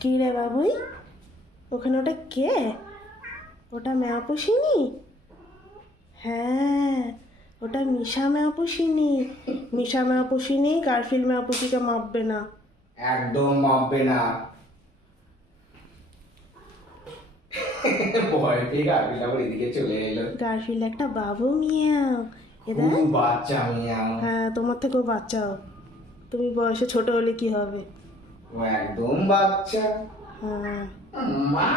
কি রে বাবুই? ওখানে ওটা কে? ওটা ম্যাপুসিনি? হ্যাঁ ওটা মিশা ম্যাপুসিনি। মিশা ম্যাপুসিনি গার্ফিল ম্যাপুসিকে মাপবে না। একদম মাপবে না। ভয় পেয়ে গার্গিল আবার এদিকে চলে এলো। গার্ফিল একটা বাবু মিয়াও। বাচ্চা মিয়াও। হ্যাঁ তোমার থেকেও বাচ্চাও। তুমি বয়সে ছোট হলে কি হবে? ও একদম বাচ্চা। হ্যাঁ। মা?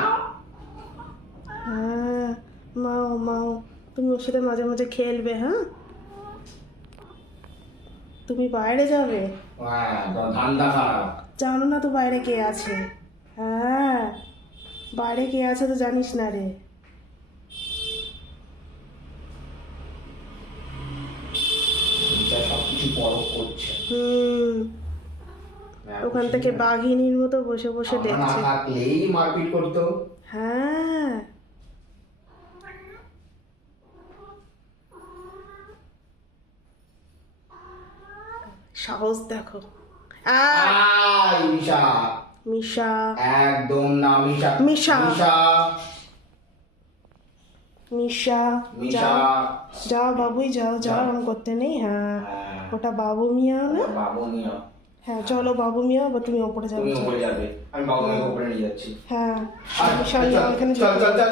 হ্যাঁ মাও মাও তুমি ওর সাথে মাঝে মাঝে খেলবে হ্যাঁ? তুমি বাইরে যাবে? হ্যাঁ ধান্দা খারাপ। জানো না তো বাইরে কে আছে? হ্যাঁ বাইরে কে আছে তো জানিস না রে। সবকিছু পরখ করছে। হুম। ওখান থেকে বাঘিনীর মতো বসে বসে দেখছে। থাকলেই মারপিট করতো। হ্যাঁ। সাহস দেখো। মিশা। মিশা। একদম না মিশা। মিশা। মিশা। মিশা মিশা। যাও যাও বাবুই যাও যাও করতে নেই হ্যাঁ। হ্যাঁ, ওটা বাবু মিয়াও না? বাবু নিও হ্যাঁ চলো বাবু মিয়া বা তুমি ওপরে যাবে। তুমি ওপরে যাবে। আমি বাবু মিয়াকে ওপরে নিয়ে যাচ্ছি। হ্যাঁ আর, এখানে চল চল চল।